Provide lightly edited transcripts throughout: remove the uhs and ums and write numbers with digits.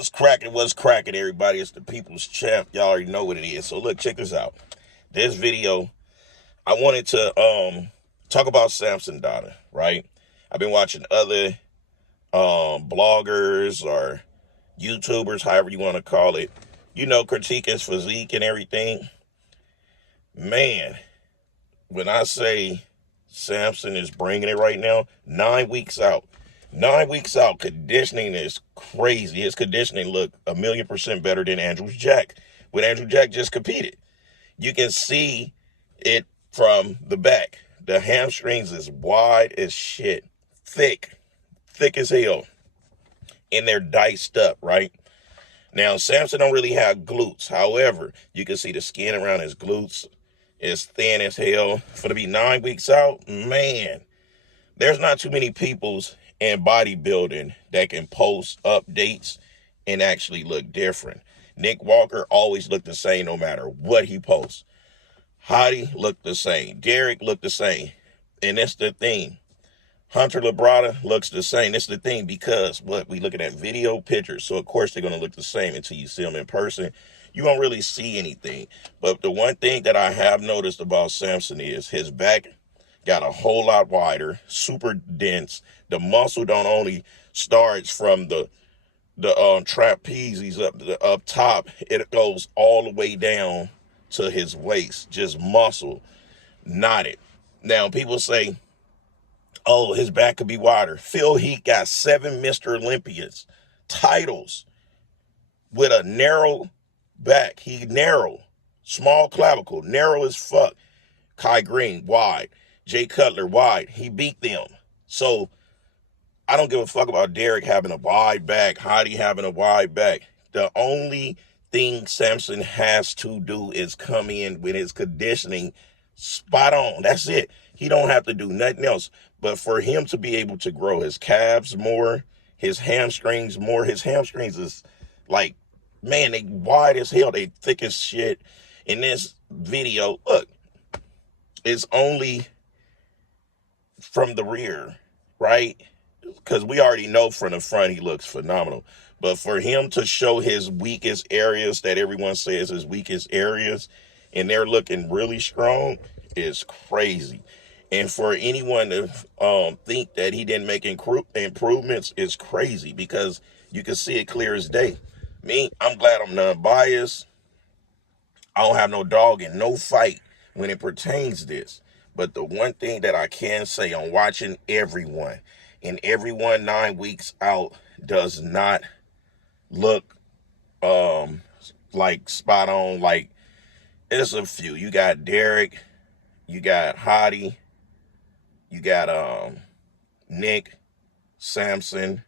What's cracking, everybody? It's the People's Champ. Y'all already know what it is. So look, check this out. This video, I wanted to talk about Samson Dada, right? I've been watching other bloggers or YouTubers, however you want to call it, critique his physique and everything. Man, when I say Samson is bringing it right now, 9 weeks out. 9 weeks out, conditioning is crazy. His conditioning looked 1,000,000% better than Andrew Jack. When Andrew Jack just competed, you can see it from the back. The hamstrings is wide as shit, thick as hell, and they're diced up, right? Now, Samson don't really have glutes. However, you can see the skin around his glutes is thin as hell. For to be 9 weeks out, man, there's not too many peoples in bodybuilding that can post updates and actually look different. Nick Walker always looked the same no matter what he posts. Hottie looked the same. Derek looked the same. And that's the thing. Hunter Labrada looks the same. That's the thing, because we looking at video pictures, so of course they're going to look the same until you see them in person. You won't really see anything. But the one thing that I have noticed about Samson is his back got a whole lot wider, super dense. The muscle don't only starts from the trapeze up top. It goes all the way down to his waist, just muscle, knotted. Now people say, oh, his back could be wider. Phil Heath got 7 Mr. Olympias titles with a narrow back. He narrow, small clavicle, narrow as fuck. Kai Green, wide. Jay Cutler, wide. He beat them. So I don't give a fuck about Derek having a wide back, Hottie having a wide back. The only thing Samson has to do is come in with his conditioning spot on. That's it. He don't have to do nothing else. But for him to be able to grow his calves more, his hamstrings more, his hamstrings is like, man, they wide as hell. They thick as shit. In this video, look, it's only from the rear, right? Because we already know from the front he looks phenomenal. But for him to show his weakest areas that everyone says his weakest areas, and they're looking really strong, is crazy. And for anyone to think that he didn't make improvements is crazy, because you can see it clear as day. Me, I'm glad I'm non-biased. I don't have no dog in no fight when it pertains to this. But the one thing that I can say, I'm watching everyone, and everyone 9 weeks out does not look like spot on. Like, there's a few. You got Derek, you got Hottie, you got Nick, Samson.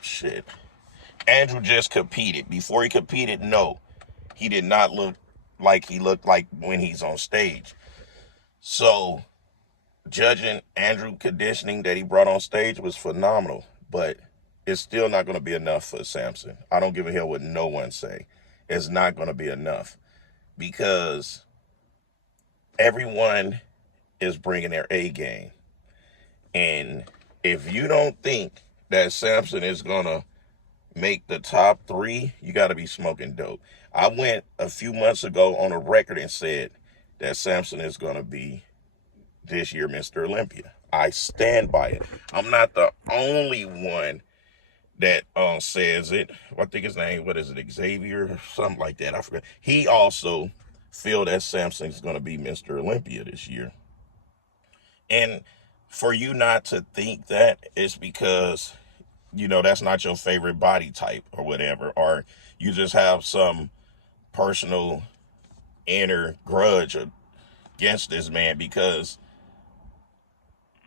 Shit. Andrew just competed. Before he competed, no, he did not look like he looked like when he's on stage. So judging Andrew conditioning that he brought on stage was phenomenal, but it's still not going to be enough for Samson. I don't give a hell what no one say. It's not going to be enough, because everyone is bringing their A game. And if you don't think that Samson is going to make the top 3, you got to be smoking dope. I went a few months ago on a record and said that Samson is going to be this year Mr. Olympia. I stand by it. I'm not the only one that says it. I think his name, what is it, Xavier or something like that, I forgot. He also feel that Samson is going to be Mr. Olympia this year. And for you not to think that, it's because that's not your favorite body type or whatever, or you just have some personal inner grudge against this man, because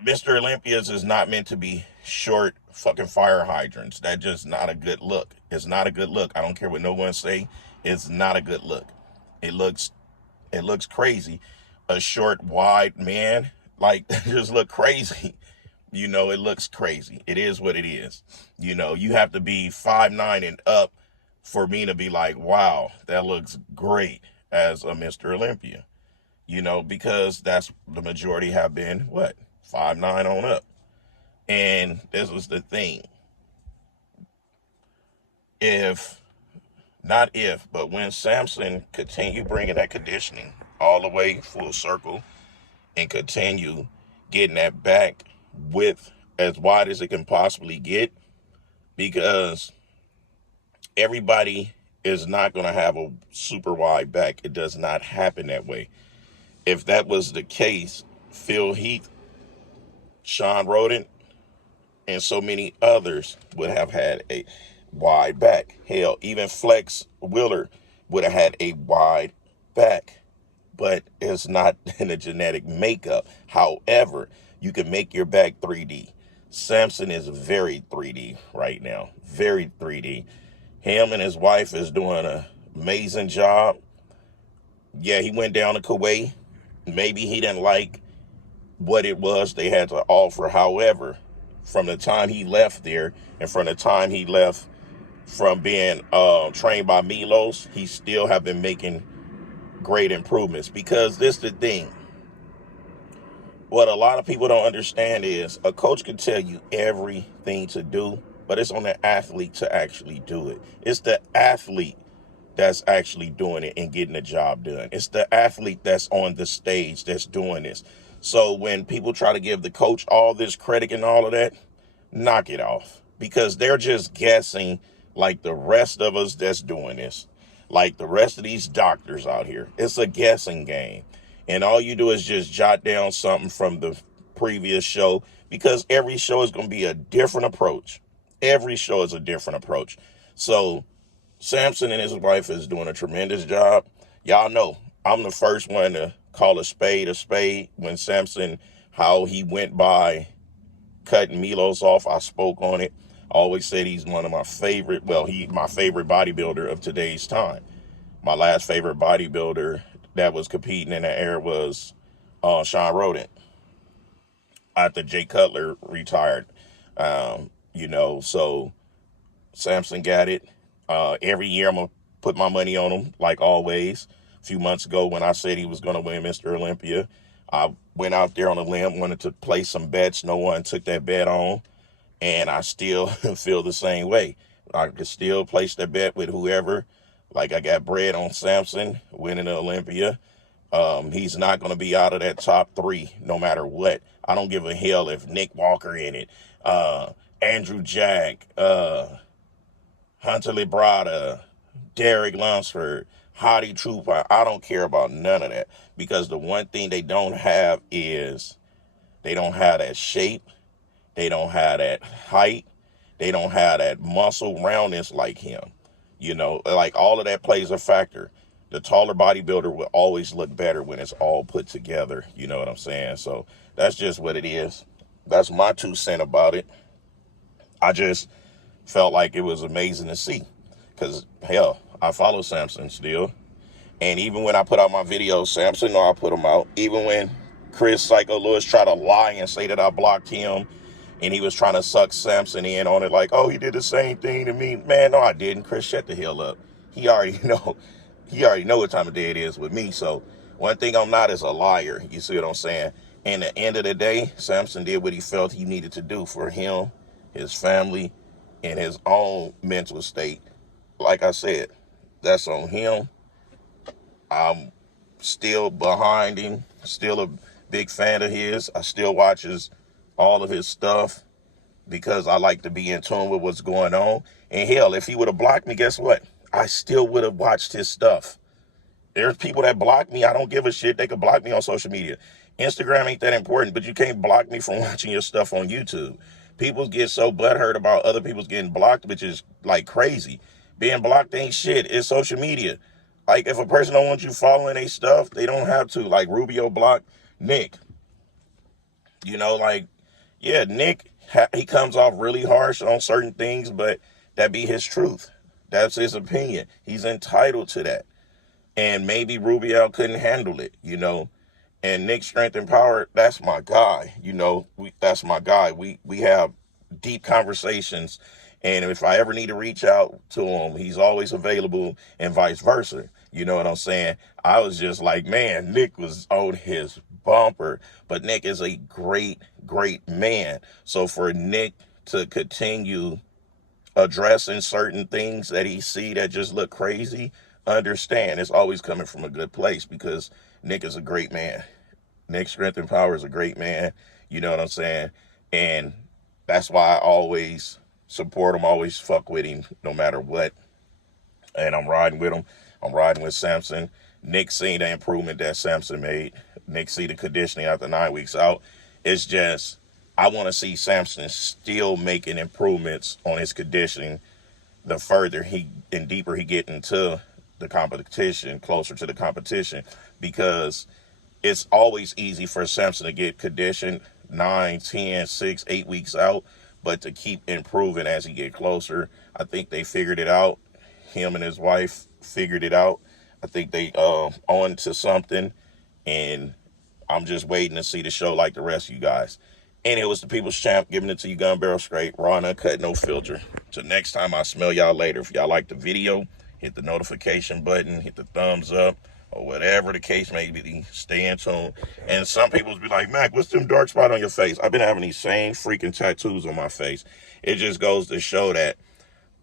Mr. Olympias is not meant to be short fucking fire hydrants. That's just not a good look. It's not a good look. I don't care what no one say. It's not a good look. It looks crazy. A short, wide man, like, just look crazy. It looks crazy. It is what it is. You have to be 5'9" and up for me to be like, wow, that looks great as a Mr. Olympia. Because that's the majority have been, 5'9" on up. And this was the thing. if, not if, but when Samson continue bringing that conditioning all the way full circle and continue getting that back width as wide as it can possibly get, because everybody is not going to have a super wide back. It does not happen that way. If that was the case, Phil Heath, Sean Roden, and so many others would have had a wide back. Hell, even Flex Wheeler would have had a wide back, but it's not in the genetic makeup. However, you can make your back 3D. Samson is very 3D right now, very 3D. Him and his wife is doing an amazing job. Yeah, he went down to Kuwait. Maybe he didn't like what it was they had to offer. However, from the time he left there and from the time he left from being trained by Milos, he still have been making great improvements. Because this is the thing. What a lot of people don't understand is a coach can tell you everything to do, but it's on the athlete to actually do it. It's the athlete that's actually doing it and getting the job done. It's the athlete that's on the stage that's doing this. So when people try to give the coach all this credit and all of that, knock it off, because they're just guessing like the rest of us that's doing this, like the rest of these doctors out here. It's a guessing game. And all you do is just jot down something from the previous show, because every show is going to be a different approach. Every show is a different approach. So Samson and his wife is doing a tremendous job. Y'all know I'm the first one to call a spade when Samson, how he went by cutting Milos off. I spoke on it. I always said he's one of my favorite, my favorite bodybuilder of today's time. My last favorite bodybuilder that was competing in the air was Sean Roden after Jay Cutler retired. So Samson got it. Every year I'm going to put my money on him, like always. A few months ago when I said he was going to win Mr. Olympia, I went out there on a limb, wanted to place some bets. No one took that bet on, and I still feel the same way. I could still place that bet with whoever. Like, I got bread on Samson winning the Olympia. He's not going to be out of that top 3 no matter what. I don't give a hell if Nick Walker in it, Andrew Jack, Hunter Librata, Derek Lunsford, Hottie Trooper. I don't care about none of that, because the one thing they don't have is they don't have that shape. They don't have that height. They don't have that muscle roundness like him. Like all of that plays a factor. The taller bodybuilder will always look better when it's all put together. You know what I'm saying? So that's just what it is. That's my 2 cents about it. I just felt like it was amazing to see, because hell, I follow Samson still. And even when I put out my videos, Samson know I put them out. Even when Chris Psycho Lewis tried to lie and say that I blocked him, and he was trying to suck Samson in on it, like, oh, he did the same thing to me. Man, no, I didn't. Chris, shut the hell up. He already know what time of day it is with me. So one thing I'm not is a liar. You see what I'm saying? And at the end of the day, Samson did what he felt he needed to do for him, his family, and his own mental state. Like I said, that's on him. I'm still behind him, still a big fan of his. I still watch all of his stuff, because I like to be in tune with what's going on. And hell, if he would have blocked me, guess what? I still would have watched his stuff. There's people that block me. I don't give a shit. They could block me on social media. Instagram ain't that important, but you can't block me from watching your stuff on YouTube. People get so butthurt about other people's getting blocked, which is like crazy. Being blocked ain't shit. It's social media. Like, if a person don't want you following their stuff, they don't have to. Like, Rubio blocked Nick. Yeah, Nick, he comes off really harsh on certain things, but that be his truth. That's his opinion. He's entitled to that. And maybe Rubio couldn't handle it, And Nick Strength and Power, that's my guy, that's my guy. We have deep conversations, and if I ever need to reach out to him, he's always available, and vice versa. You know what I'm saying? I was just like, man, Nick was on his bumper, but Nick is a great, great man. So for Nick to continue addressing certain things that he see that just look crazy, understand it's always coming from a good place, because Nick is a great man. Nick Strength and Power is a great man. You know what I'm saying? And that's why I always support him, always fuck with him, no matter what. And I'm riding with him. I'm riding with Samson. Nick seen the improvement that Samson made. Nick see the conditioning after 9 weeks out. It's just, I want to see Samson still making improvements on his conditioning the further he and deeper he get into the competition, closer to the competition, because it's always easy for Samson to get conditioned 9, 10, 6, 8 weeks out, but to keep improving as he get closer. I think they figured it out. Him and his wife figured it out. I think they on to something, and I'm just waiting to see the show like the rest of you guys. And it was the People's Champ, giving it to you gun barrel straight, raw and uncut, no filter. Till next time, I'll smell y'all later. If y'all like the video, hit the notification button, hit the thumbs up, or whatever the case may be. Stay in tune. And some people be like, Mac, what's them dark spot on your face? I've been having these same freaking tattoos on my face. It just goes to show that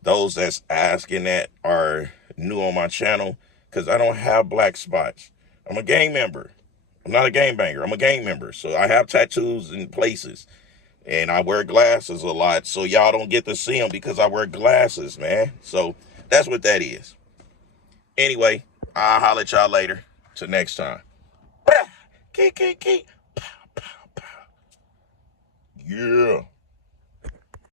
those that's asking that are new on my channel, because I don't have black spots. I'm a gang member. I'm not a gangbanger. I'm a gang member. So I have tattoos in places. And I wear glasses a lot. So y'all don't get to see them because I wear glasses, man. So that's what that is. Anyway, I'll holler at y'all later. Till next time. Yeah.